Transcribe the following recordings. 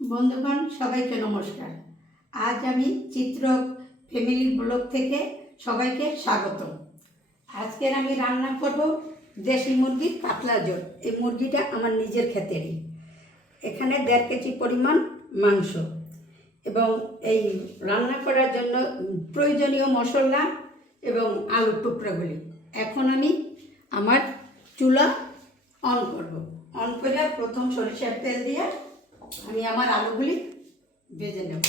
বন্ধুগণ, সবাইকে নমস্কার। আজ আমি চিত্র ফ্যামিলি ব্লগ থেকে সবাইকে স্বাগত। আজকের আমি রান্না করব দেশি মুরগির পাতলা ঝোল। এই মুরগিটা আমার নিজের ক্ষেতেরই। এখানে 1.5 কেজি পরিমাণ মাংস এবং এই রান্না করার জন্য প্রয়োজনীয় মশলা এবং আলুর টুকরাগুলি। এখন আমি আমার চুলা অন করব। অন করে প্রথম সরিষার তেল দিয়ে আমি আমার আলুগুলি ভেজে নেব।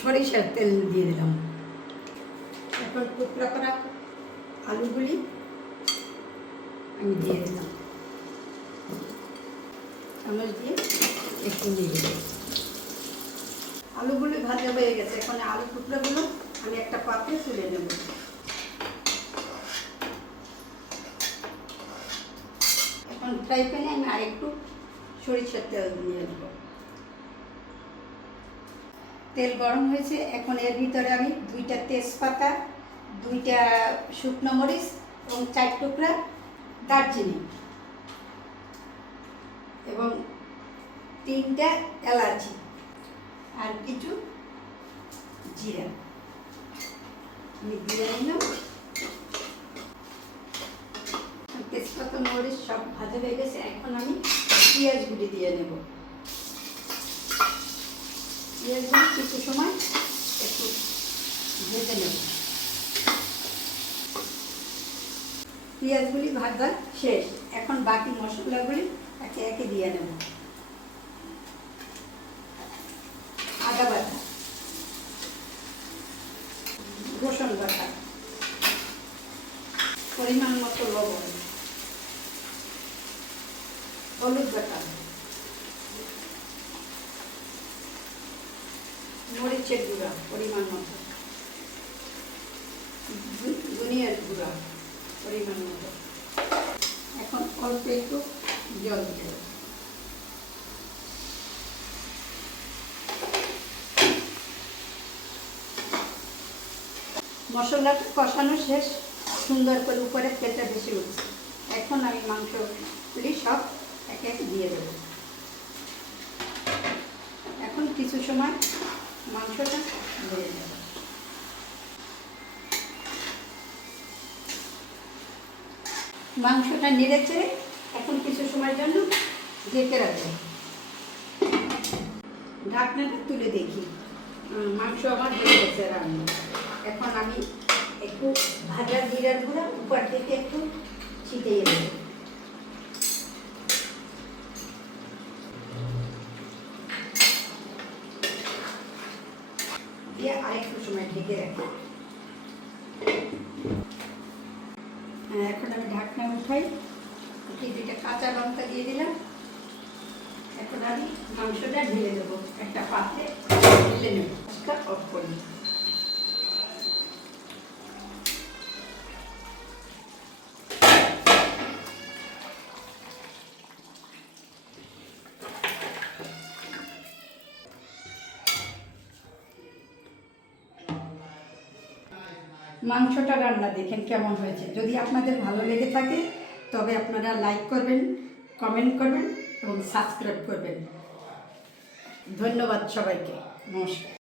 সরিষার তেল দিয়ে দিলাম। এখন টুকরা করা আলুগুলি আমি দিয়ে দিলাম। চামচ দিয়ে একটু নিয়ে দিলাম। আলুগুলি ভাজা হয়ে গেছে। এখন আলু টুকরাগুলো আমি একটা পাত্রে তুলে নেব। এখন ফ্রাই প্যানে আমি আরেকটু সরিষার তেল দিয়ে দেব। তেল গরম হয়েছে। এখন এর ভিতরে আমি 2টা তেজপাতা, 2টা শুকনো মরিচ এবং 4 টুকরা দারচিনি এবং 3টা এলাচি আর কিছু জিরা আমি দিয়ে নিলাম। তেজপাতা মরিচ সব ভাজা হয়ে গেছে। এখন আমি পেঁয়াজগুলি দিয়ে নেব। পেঁয়াজগুলি কিছু সময় একটু ভেজে নেব। পেঁয়াজগুলি ভাজা শেষ। এখন বাকি মশলাগুলি একে একে দিয়ে নেব। আদা বাটা, রসুন বাটা, পরিমাণ মতো লবণ, হলুদ বাটা, মরিচের গুঁড়া পরিমাণ মতো, ধনিয়ার গুঁড়া পরিমাণ মতো। এখন অল্প একটু জল দেব। মশলাটা কষানো শেষ। সুন্দর করে উপরে তেলটা বেশি উঠছে। এখন আমি মাংসগুলি সব একে একে দিয়ে দেব। এখন কিছু সময় মাংসটা ভেজে নেব। মাংসটা নেড়ে চেড়ে এখন কিছু সময়ের জন্য ঢেকে রাখবো। ঢাকনাটা তুলে দেখি মাংস আমার হয়ে গেছে রান্না। এখন আমি একটু ভাজা জিরার গুঁড়া উপর থেকে একটু ছিটিয়ে দেব। দিয়ে আরেকটু সময় ঢেকে রাখি। এখন আমি ঢাকনা উঠাই। 2টা কাঁচা লঙ্কা দিয়ে দিলাম। এখন আমি মাংসটা ঢেলে দেবো একটা পাত্রে। ঢেলে নেব। অফ করি। মাংসটা রান্না দেখেন কেমন হয়েছে। যদি আপনাদের ভালো লেগে থাকে তবে আপনারা লাইক করবেন, কমেন্ট করবেন এবং সাবস্ক্রাইব করবেন। ধন্যবাদ সবাইকে। নমস্কার।